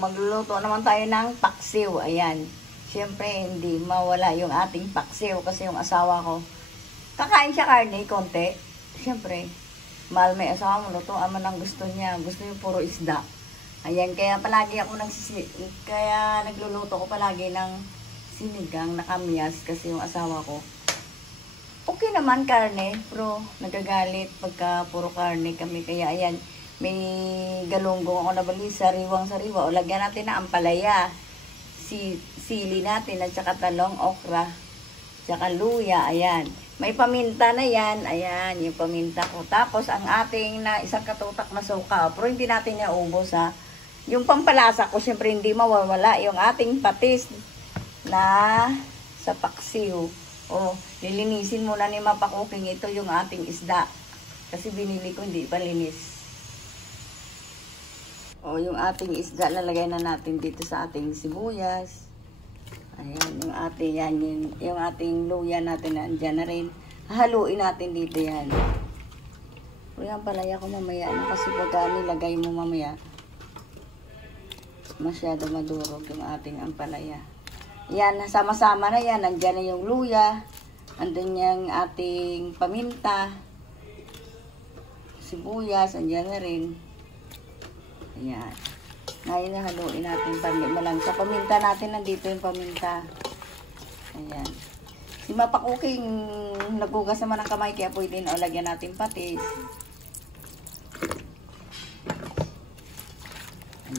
magluluto naman tayo ng paksiw. Ayan. Siyempre, hindi mawala yung ating paksiw kasi yung asawa ko, kakain siya karne, konti. Siyempre, mahal may asawa mo, lutuan man ang gusto niya. Gusto niya puro isda. Ayan, kaya palagi ako kaya nagluluto ko palagi ng sinigang na kamyas kasi yung asawa ko, okay naman karne, pero nagagalit pagka puro karne kami. Kaya ayan, may galunggong ako nabali, sariwang-sariwa. O lagyan natin na ampalaya, sili natin, at saka talong, okra, saka luya, ayan. May paminta na yan, ayan, yung paminta ko. Tapos ang ating na isang katutak na suka, pero hindi natin niya ubos ha. Yung pampalasa ko, syempre hindi mawawala yung ating patis na sa paksiw. O, nilinisin muna ni Mapakuking ito yung ating isda. Kasi binili ko, hindi pa linis. O, yung ating isda, lalagay na natin dito sa ating sibuyas. Ayan, yung ating, yan, yung ating luya natin, andyan na rin. Haluin natin dito yan. O, yan, palaya ko mamaya. Kasi pagka nilagay mo mamaya, masyado madurog yung ating ampalaya. Yan, sama-sama na yan. Andyan na yung luya. Andun yung ating paminta. Sibuyas, andyan na rin. Ayan. Ngayon na haluin natin paminta. Sa paminta natin, nandito yung paminta. Ayan. Si Mapakuking nagugas naman ng kamay, kaya pwede na lagyan natin patis.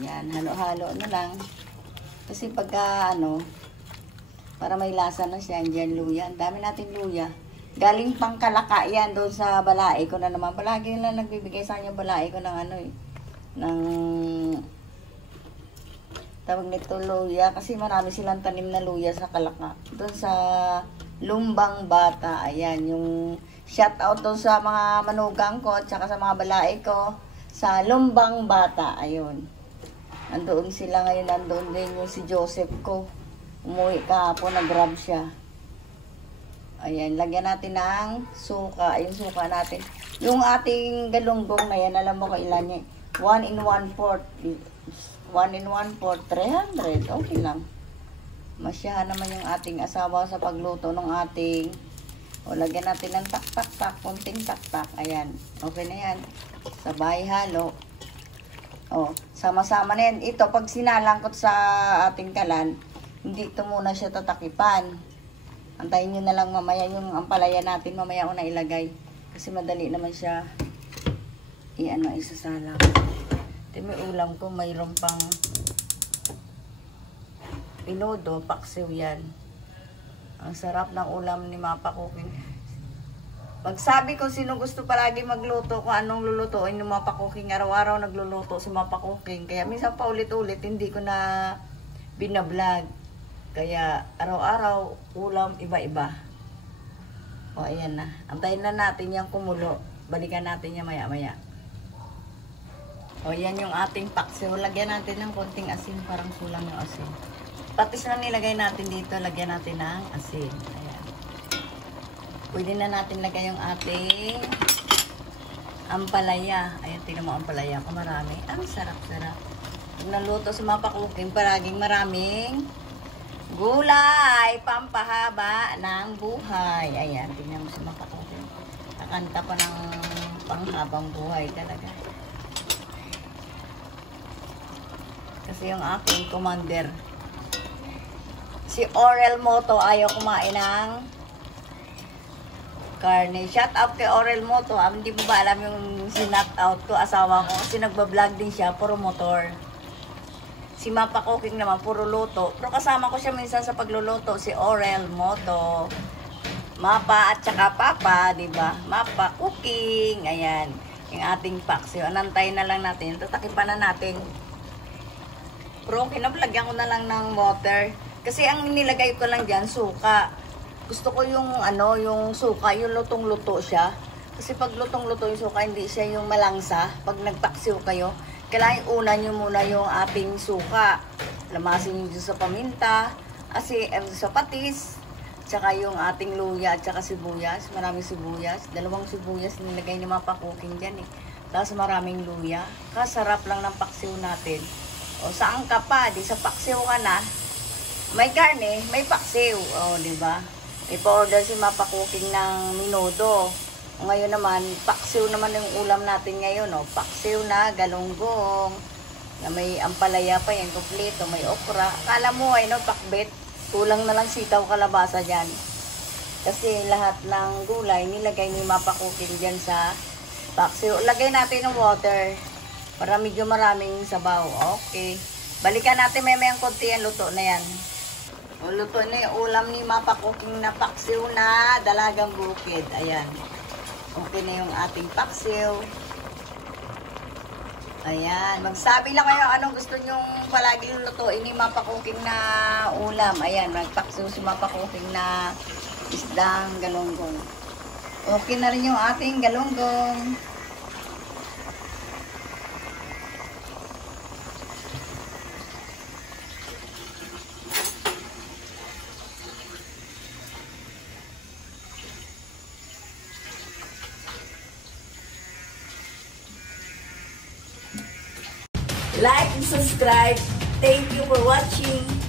Ayan, halo-halo na lang. Kasi pagka para may lasa na siya, andyan luya. Ang dami natin luya. Galing pang Kalaka yan doon sa balai ko na naman. Palagi nila nagbibigay sa kanya balai ko ng ng tawag nito luya. Kasi marami silang tanim na luya sa Kalaka. Doon sa Lumbang Bata. Ayan, yung shout out doon sa mga manugang ko at saka sa mga balai ko sa Lumbang Bata. Ayun. Andoon sila ngayon. Andoon din yung si Joseph ko. Umuwi kahapon, nag-grab siya. Ayan, lagyan natin ng suka. Yung suka natin. Yung ating galunggong na yan, alam mo kung ilan niya. 1 in 1/4. 1 in 1/4, 300. Okay lang. Masyahan naman yung ating asawa sa pagluto ng ating. O, lagyan natin ng tak-tak-tak. Kunting tak-tak. Ayan. Okay na yan. Sabay halo. O, sama-sama na yan. Ito, pag sinalangkot sa ating kalan, hindi ito muna siya tatakipan. Antayin nyo na lang mamaya yung ampalaya natin. Mamaya ko na ilagay. Kasi madali naman siya isasalang. Ito may ulam ko. Mayroon pang pinodo. Paksiw yan. Ang sarap ng ulam ni Mapakuking. Pag sabi ko sino gusto palagi magluto, kung anong lulutuin ni Mapakuking. Araw-araw nagluluto si Mapakuking. Kaya minsan pa ulit-ulit hindi ko na binablog. Kaya araw-araw ulam iba-iba. O ayan na. Antayin na natin yung kumulo. Balikan natin yung maya-maya. O yan yung ating paksiw. Lagyan natin ng konting asin. Parang kulang yung asin. Patis na nilagay natin dito. Lagyan natin ng asin. Ayan. Pwede na natin lagay yung ating ampalaya. Ayan, tingnan mo ampalaya ko. Marami. Ang sarap-sarap. Pag naluto sa Mapakuking, paraging maraming gulay, pampahaba ng buhay. Ayan, tingnan mo si Mapakuking. Kakanta pa ng panghabang buhay talaga. Kasi yung aking commander, si Orel Moto, ayaw kumain ng karne. Shout out kay Orel Moto. Hindi mo ba alam yung sinat out ko, asawa ko? Kasi nagbablog din siya, puro motor. Si Mapakuking naman, puro luto. Pero kasama ko siya minsan sa pagluluto, si Orel Moto. Mapa at saka Papa, diba? Mapakuking. Ayan, yung ating paksiw. Anantay na lang natin. Tatakipan na natin. Pero kinablagyan ko na lang ng water. Kasi ang nilagay ko lang dyan, suka. Gusto ko yung yung suka, yung lutong-luto siya. Kasi pag lutong-luto yung suka, hindi siya yung malangsa. Pag nagpaksiw kayo, kailangan una nyo muna yung ating suka. Lamasin nyo sa paminta, sa patis, tsaka yung ating luya at saka sibuyas. Maraming sibuyas. 2 sibuyas nilagay ni Mapakuking dyan eh. Tapos maraming luya. Kasarap lang ng paksiw natin. O saan ka pa? Di sa paksiw ka na. May karne, may paksiw. O, di ba? Ipa-order si Mapa Cooking ng minudo. O, ngayon naman, paksiw naman yung ulam natin ngayon. O, paksiw na galunggong. Na may ampalaya pa yan, kumpleto. May okra. Akala mo ay no, pakbet. Kulang na lang sitaw kalabasa dyan. Kasi lahat ng gulay nilagay ni Mapa Cooking dyan sa paksiw. Lagay natin ng water. Para medyo maraming sabaw. Okay. Balikan natin may konti yan. Luto na yan. O, luto na yung ulam ni Mapa Cooking na paksiw na dalagang bukid. Ayan. Okay na yung ating paksiw. Ayan. Magsabi lang kayo anong gusto nyong palagi lutuin ni Mapa Cooking na ulam. Ayan. Magpaksiw si Mapa Cooking na isdang galunggong. Okay na rin yung ating galunggong. Like and subscribe. Thank you for watching.